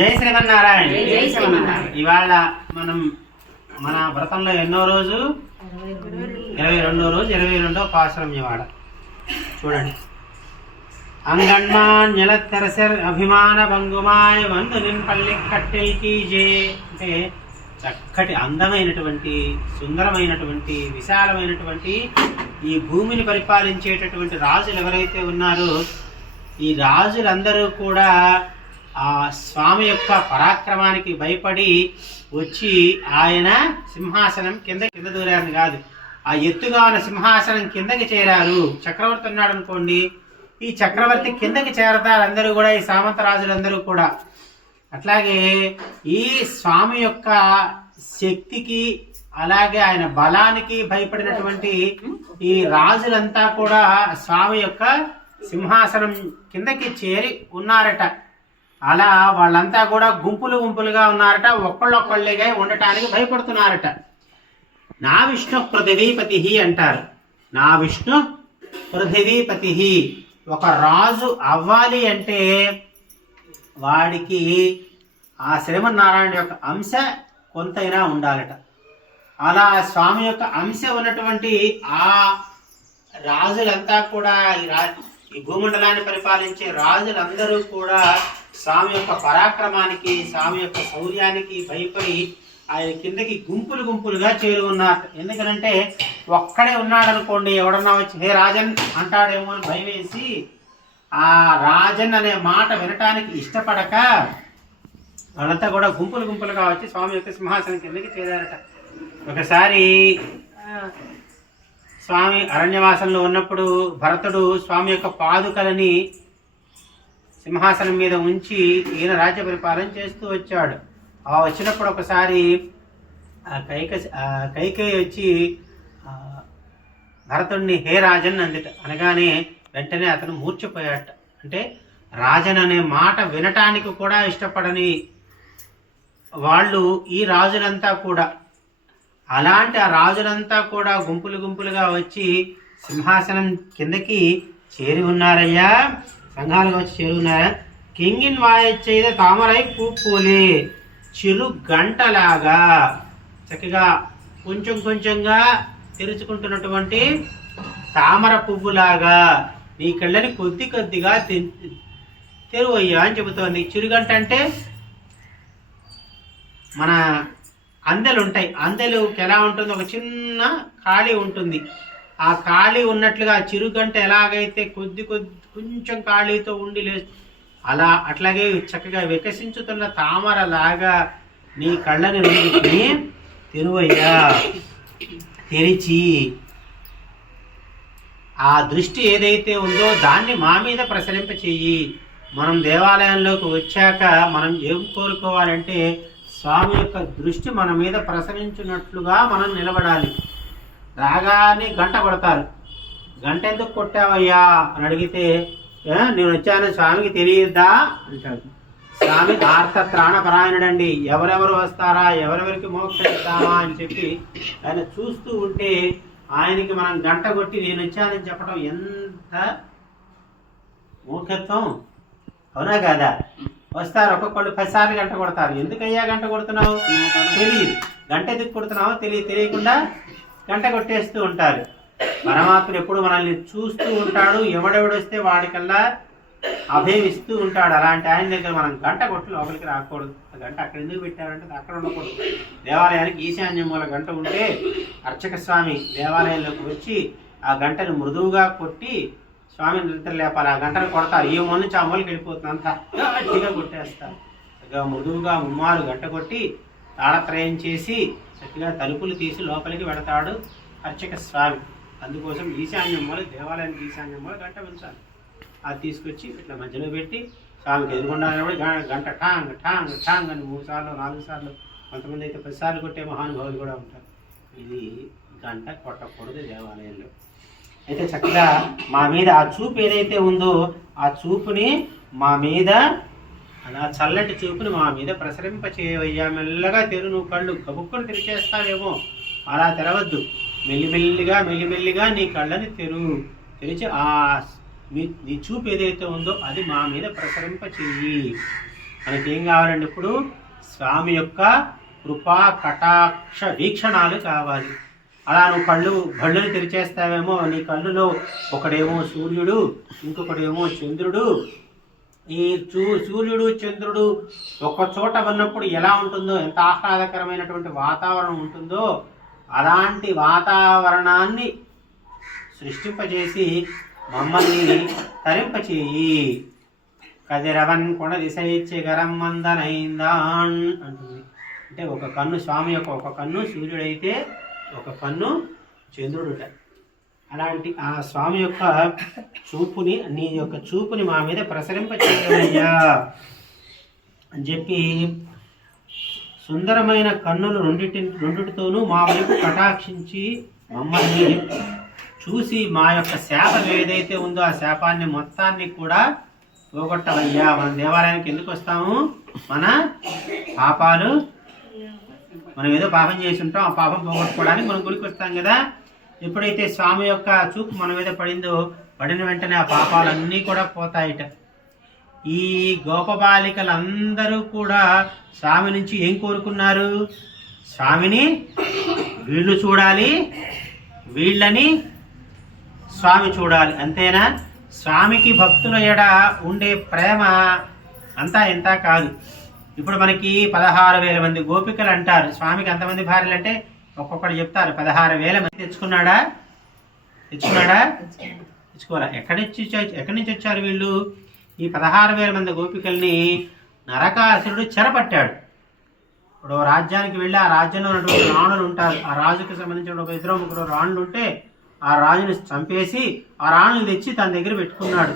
జై శ్రీమన్నారాయణ. ఇవాళ మనం మన వ్రతంలో ఎన్నో రోజు? ఇరవై రెండో రోజు ఇరవై రెండో పాశ్రం ఇవాళ. చూడండి. అంగన్మాన్ నిలత్తెరసర్ అభిమాన భంగుమాయ్ వందు నిన్ పల్లి కట్టెల్కి జే అంటే చక్కటి అందమైనటువంటి సుందరమైనటువంటి విశాలమైనటువంటి ఈ భూమిని పరిపాలించేటటువంటి రాజులు ఎవరైతే ఉన్నారో ఈ రాజులందరూ కూడా ఆ స్వామి యొక్క పరాక్రమానికి భయపడి వచ్చి ఆయన సింహాసనం కింద కింద దూరారని కాదు. ఆ ఎత్తుగా ఉన్న సింహాసనం కిందకి చేరారు. చక్రవర్తి ఉన్నాడు అనుకోండి. ఈ చక్రవర్తి కిందకి చేరతారు అందరూ కూడా ఈ సామంత రాజులందరూ కూడా. అట్లాగే ఈ స్వామి యొక్క శక్తికి అలాగే ఆయన బలానికి భయపడినటువంటి ఈ రాజులంతా కూడా స్వామి యొక్క సింహాసనం కిందకి చేరి ఉన్నారట. అలా వాళ్ళంతా కూడా గుంపులు గుంపులుగా ఉన్నారట ఒక్కళ్ళొక్కళ్ళుగా ఉండటానికి భయపడుతున్నారట. నా విష్ణు పృథివీపతి అంటారు. నా విష్ణు పృథివీపతి ఒక రాజు అవ్వాలి అంటే వాడికి ఆ శ్రీమన్నారాయణ యొక్క అంశ కొంతైనా ఉండాలట. అలా స్వామి యొక్క అంశ ఉన్నటువంటి ఆ రాజులంతా కూడా రా ఈ భూమండలాన్ని పరిపాలించే రాజులందరూ కూడా స్వామి యొక్క పరాక్రమానికి స్వామి యొక్క శౌర్యానికి భయపడి ఆయన కిందకి గుంపులు గుంపులుగా చేరు ఉన్నారు. ఎందుకనంటే ఒక్కడే ఉన్నాడు అనుకోండి ఎవడన్నా వచ్చి హే రాజన్ అంటాడేమో అని భయం వేసి ఆ రాజన్ అనే మాట వినటానికి ఇష్టపడక వాళ్ళంతా కూడా గుంపులు గుంపులుగా వచ్చి స్వామి యొక్క సింహాసనం కిందకి చేరారట. ఒకసారి స్వామి అరణ్యవాసంలో ఉన్నప్పుడు భరతుడు స్వామి యొక్క పాదుకలని సింహాసనం మీద ఉంచి ఈయన రాజ్య పరిపాలన చేస్తూ వచ్చాడు. ఆ వచ్చినప్పుడు ఒకసారి కైక కైకేయి వచ్చి భరతుణ్ణి భరతుడిని హే రాజన్ అందిట. అనగానే వెంటనే అతను మూర్చిపోయాట. అంటే రాజన్ అనే మాట వినటానికి కూడా ఇష్టపడని వాళ్ళు ఈ రాజులంతా కూడా. అలాంటి ఆ రాజులంతా కూడా గుంపులు గుంపులుగా వచ్చి సింహాసనం కిందకి చేరి ఉన్నారయ్యా. సంఘాలుగా వచ్చి చేరి కింగిన్ వాయిచ్చేద తామరై పూలే చిరు గంటలాగా చక్కగా కొంచెం కొంచెంగా తెరుచుకుంటున్నటువంటి తామర పువ్వులాగా నీ కళ్ళని కొద్ది కొద్దిగా తెరువయ్యా అని చెబుతోంది. చిరుగంట అంటే మన అందెలు ఉంటాయి అందెలు ఎలా ఉంటుంది ఒక చిన్న ఖాళీ ఉంటుంది. ఆ ఖాళీ ఉన్నట్లుగా చిరుగంట ఎలాగైతే కొద్ది కొద్ది కొంచెం ఖాళీతో ఉండి లే అలా అట్లాగే చక్కగా వికసించుతున్న తామర లాగా నీ కళ్ళని రెండింటిని తెరువయ్యా తెరిచి. ఆ దృష్టి ఏదైతే ఉందో దాన్ని మా మీద ప్రసరింప చెయ్యి. మనం దేవాలయంలోకి వచ్చాక మనం ఏం కోరుకోవాలంటే స్వామి యొక్క దృష్టి మన మీద ప్రసరించినట్లుగా మనం నిలబడాలి. రాగానే గంట కొడతారు గంట ఎందుకు కొట్టావయ్యా? అని అడిగితే నేను వచ్చాను స్వామికి తెలియద్దా? అంటాడు. స్వామి ఆర్త త్రాణపరాయణుడండి ఎవరెవరు వస్తారా? ఎవరెవరికి మోక్షం ఇద్దామా అని చెప్పి ఆయన చూస్తూ ఉంటే ఆయనకి మనం గంట కొట్టి నేను వచ్చానని చెప్పడం ఎంత మూర్ఖత్వం? అవునా కాదా? వస్తారు ఒక్కొక్కళ్ళు పదిసార్లు గంట కొడతారు. ఎందుకయ్యా గంట కొడుతున్నావు? తెలియదు. గంట ఎందుకు కొడుతున్నావో తెలియ తెలియకుండా గంట కొట్టేస్తూ ఉంటారు. పరమాత్ముడు ఎప్పుడు మనల్ని చూస్తూ ఉంటాడు. ఎవడెవడొస్తే వాడికల్లా అభయం ఇస్తూ ఉంటాడు. అలాంటి ఆయన దగ్గర మనం గంట కొట్టి లోపలికి రాకూడదు. ఆ గంట అక్కడ ఎందుకు పెట్టారంటే అక్కడ ఉండకూడదు. దేవాలయానికి ఈశాన్యం మూల గంట ఉంటే అర్చక స్వామి దేవాలయంలోకి వచ్చి ఆ గంటను మృదువుగా కొట్టి స్వామిని నిద్ర లేపాలి. ఆ గంటను కొడతారు. ఈ మూల నుంచి ఆ మూలకి వెళ్ళిపోతుంది అంతా గట్టిగా కొట్టేస్తారు. మృదువుగా ముమ్మారు గంట కొట్టి తాళత్రయం చేసి చక్కగా తలుపులు తీసి లోపలికి వెడతాడు అర్చక స్వామి. అందుకోసం ఈశాన్యం మూల దేవాలయానికి ఈశాన్యం మూల గంట ఉంచాలి అది తీసుకొచ్చి ఇట్లా మధ్యలో పెట్టి స్వామికి ఎదురుకుండా గంట ఠాంగ్ ఠాంగ్ ఠాంగ్ అని మూడు సార్లు నాలుగు సార్లు కొంతమంది అయితే పదిసార్లు కొట్టే మహానుభావులు కూడా ఉంటారు. ఇది గంట కొట్టకూడదు దేవాలయంలో. అయితే చక్కగా మా మీద ఆ చూపు ఏదైతే ఉందో ఆ చూపుని మా మీద అలా చల్లటి చూపును మా మీద ప్రసరింప చేయవయ్యా మెల్లగా తెరు నువ్వు కళ్ళు. కబుక్కుని తెరిచేస్తావేమో. అలా తెరవద్దు. మెల్లిమెల్లిగా మెల్లిమెల్లిగా నీ కళ్ళని తెరు. తెరిచి ఆ నీ చూపు ఏదైతే ఉందో అది మా మీద ప్రసరింపచేయి. మనకేం కావాలండి ఇప్పుడు? స్వామి యొక్క కృపా కటాక్ష వీక్షణాలు కావాలి. అలా నువ్వు కళ్ళు బళ్ళుని తెరిచేస్తావేమో నీ కళ్ళులో. ఒకడేమో సూర్యుడు ఇంకొకడేమో చంద్రుడు. ఈ చూ సూర్యుడు చంద్రుడు ఒక చోట ఉన్నప్పుడు ఎలా ఉంటుందో ఎంత ఆహ్లాదకరమైనటువంటి వాతావరణం ఉంటుందో అలాంటి వాతావరణాన్ని సృష్టింపజేసి మమ్మల్ని తరింపచేయి. కదిరవన్ కొన దిశయిచ్చే గరం మందనైందాన్ అంటుంది. అంటే ఒక కన్ను స్వామి యొక్క ఒక కన్ను సూర్యుడైతే ఒక కన్ను చంద్రుడుట. అలాంటి ఆ స్వామి యొక్క చూపుని నీ యొక్క చూపుని మా మీద ప్రసరింపచేయమయ్యా. అని చెప్పి సుందరమైన కన్నులు రెండిటి రెండిటితోనూ మా వైపు కటాక్షించి మమ్మల్ని చూసి మా యొక్క శాపం ఏదైతే ఉందో ఆ శాపాన్ని మొత్తాన్ని కూడా పోగొట్టవయ్యా. మన దేవాలయానికి ఎందుకు వస్తాము? మన పాపాలు మనం ఏదో పాపం చేసి ఉంటాం ఆ పాపం పోగొట్టుకోవడానికి మనం గుడికి వస్తాం కదా. ఎప్పుడైతే స్వామి యొక్క చూపు మన మీద పడిందో పడిన వెంటనే ఆ పాపాలన్నీ కూడా పోతాయిట. ఈ గోపబాలికలందరూ కూడా స్వామి నుంచి ఏం కోరుకున్నారు? స్వామిని వీళ్ళు చూడాలి వీళ్ళని స్వామి చూడాలి. అంతేనా? స్వామికి భక్తుల ఎడ ఉండే ప్రేమ అంతా ఇంత కాదు. ఇప్పుడు మనకి పదహారు వేల మంది గోపికలు అంటారు. స్వామికి ఎంతమంది భార్యలు అంటే ఒక్కొక్కటి చెప్తారు పదహారు వేల మంది తెచ్చుకున్నాడా? తెచ్చుకున్నాడా? తెచ్చుకోవాలా? ఎక్కడి నుంచి ఎక్కడి నుంచి వచ్చారు వీళ్ళు? ఈ పదహారు వేల మంది గోపికల్ని నరకాసురుడు చెరపట్టాడు. ఇప్పుడు రాజ్యానికి వెళ్ళి ఆ రాజ్యంలో ఉన్నటువంటి రాణులు ఉంటారు. ఆ రాజుకి సంబంధించిన ఒక ఇద్దరు ముగ్గురు రాణులు ఉంటే ఆ రాజుని చంపేసి ఆ రాణులు తెచ్చి తన దగ్గర పెట్టుకున్నాడు.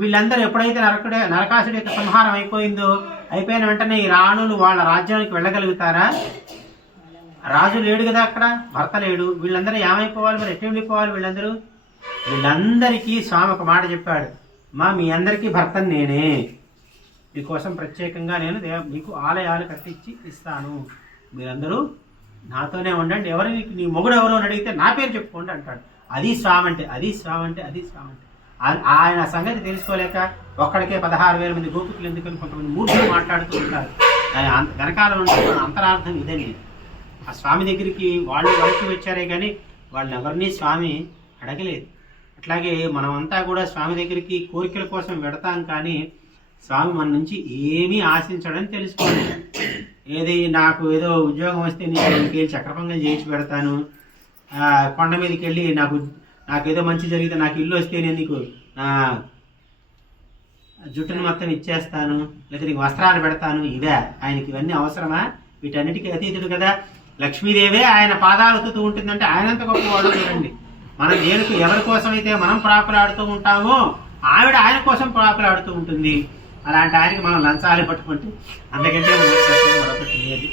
వీళ్ళందరూ ఎప్పుడైతే నరకుడే నరకాసుడి యొక్క సంహారం అయిపోయిందో అయిపోయిన వెంటనే ఈ రాణులు వాళ్ళ రాజ్యానికి వెళ్ళగలుగుతారా? రాజు లేడు కదా అక్కడ? భర్త లేడు. వీళ్ళందరూ ఏమైపోవాలి మరి? ఎట్లా వెళ్ళిపోవాలి వీళ్ళందరూ? వీళ్ళందరికీ స్వామి ఒక మాట చెప్పాడు. మా మీ అందరికీ భర్తను నేనే. మీకోసం ప్రత్యేకంగా నేను దేవ మీకు ఆలయాలు కట్టించి ఇస్తాను. మీరందరూ నాతోనే ఉండండి. ఎవరు నీ మొగుడు ఎవరు అని అడిగితే నా పేరు చెప్పుకోండి అంటాడు. అది స్వామి అంటే అది స్వామి అంటే అది స్వామి అంటే. ఆ- ఆయన సంగతి తెలుసుకోలేక ఒక్కడికే పదహారు వేల మంది గోపికలు ఎందుకని కొంతమంది మూర్ఖులు మాట్లాడుతూ ఉంటారు. దాని అంత- వెనకాల ఉన్న అంతరార్థం ఇదండి ఆ స్వామి దగ్గరికి వాళ్ళు వరకు వచ్చారే కానీ వాళ్ళని ఎవరిని స్వామి అడగలేదు. అట్లాగే మనమంతా కూడా స్వామి దగ్గరికి కోరికల కోసం పెడతాం కానీ స్వామి మన నుంచి ఏమీ ఆశించడం తెలుసుకోండి ఏది నాకు ఏదో ఉద్యోగం వస్తే నేను వెళ్ళి చక్ర చేయించి పెడతాను. కొండ మీదకి వెళ్ళి నాకు నాకు ఏదో మంచి జరిగితే నాకు ఇల్లు వస్తే నేను నీకు నా జుట్టును మొత్తం ఇచ్చేస్తాను. లేదా నీకు వస్త్రాలు పెడతాను. ఇవే. ఆయనకి ఇవన్నీ అవసరమా? వీటన్నిటికీ అతీతుడు కదా. లక్ష్మీదేవే ఆయన పాదాలు ఉంటుందంటే ఆయనంత గొప్పవాడు చూడండి మనం దేనికి ఎవరి కోసం అయితే మనం ప్రాకులాడుతూ ఉంటామో ఆవిడ ఆయన కోసం ప్రాకులాడుతూ ఉంటుంది. అలాంటి ఆయనకి మనం లంచాలు పట్టుకుంటే అందుకంటే మరొకటి లేదు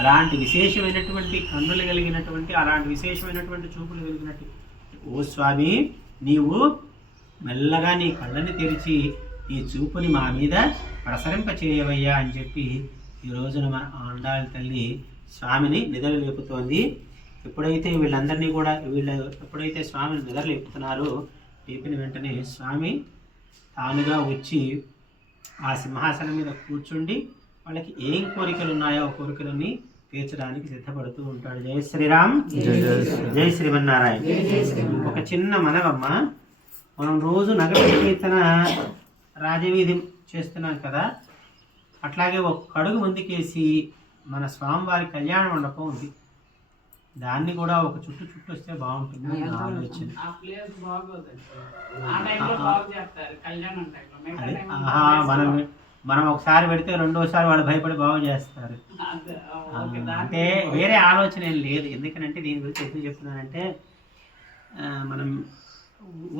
అలాంటి విశేషమైనటువంటి కన్నులు కలిగినటువంటి అలాంటి విశేషమైనటువంటి చూపులు కలిగినట్టు. ఓ స్వామి నీవు మెల్లగా నీ కళ్ళని తెరిచి నీ చూపుని మా మీద ప్రసరింప చేయవయ్యా అని చెప్పి ఈ రోజున మన ఆండాళ్ళ తల్లి స్వామిని నిద్ర లేపుతోంది ఎప్పుడైతే వీళ్ళందరినీ కూడా వీళ్ళు ఎప్పుడైతే స్వామిని నిద్ర లేపుతున్నారో లేపిన వెంటనే స్వామి తానుగా వచ్చి ఆ సింహాసనం మీద కూర్చుండి వాళ్ళకి ఏం కోరికలు ఉన్నాయో ఆ కోరికలన్నీ తీర్చడానికి సిద్ధపడుతూ ఉంటాడు. జై శ్రీరామ్. జై శ్రీమన్నారాయణ. ఒక చిన్న మనవమ్మ మనం రోజు నగర కీర్తన రాజవీధి చేస్తున్నాం కదా. అట్లాగే ఒక కడుగు ముందుకేసి మన స్వామివారి కళ్యాణ మండపం ఉంది. దాన్ని కూడా ఒక చుట్టు చుట్టూ వస్తే బాగుంటుంది. ఆలోచన మనం మనం ఒకసారి పెడితే రెండోసారి వాళ్ళు భయపడి బాగు చేస్తారు. అంటే వేరే ఆలోచన ఏం లేదు. ఎందుకనంటే దీని గురించి ఎందుకు చెప్తున్నానంటే మనం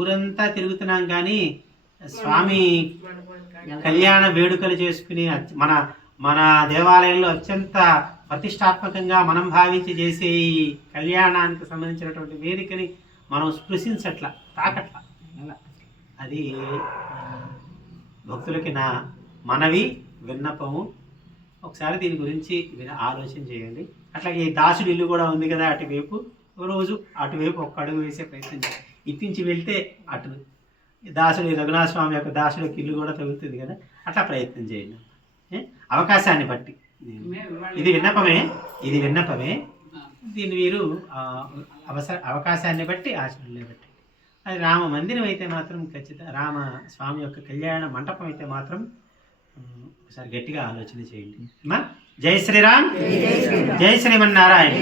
ఊరంతా తిరుగుతున్నాం కానీ స్వామి కళ్యాణ వేడుకలు చేసుకుని మన మన దేవాలయంలో అత్యంత ప్రతిష్టాత్మకంగా మనం భావించి చేసే ఈ కళ్యాణానికి సంబంధించినటువంటి వేదికని మనం స్పృశించట్ల తాకట్ల. అది భక్తులకి నా మనవి విన్నపము. ఒకసారి దీని గురించి ఆలోచన చేయండి. అట్లాగే ఈ దాసుడి ఇల్లు కూడా ఉంది కదా అటువైపు. రోజు అటువైపు ఒక్క అడుగు వేసే ప్రయత్నం చేయండి. ఇట్టించి వెళ్తే అటు ఈ దాసుడి రఘునాథ స్వామి యొక్క దాసుడికి ఇల్లు కూడా తగులుతుంది కదా. అట్లా ప్రయత్నం చేయండి. అవకాశాన్ని బట్టి. ఇది విన్నపమే ఇది విన్నపమే. దీన్ని వీరు ఆ, అవసర అవకాశాన్ని బట్టి ఆచరణలే బట్టి అది రామ మందిరం అయితే మాత్రం ఖచ్చితంగా రామ స్వామి యొక్క కళ్యాణ మంటపం అయితే మాత్రం ఒకసారి గట్టిగా ఆలోచన చేయండి. అమ్మా జై శ్రీరామ్. జై శ్రీమన్నారాయణ.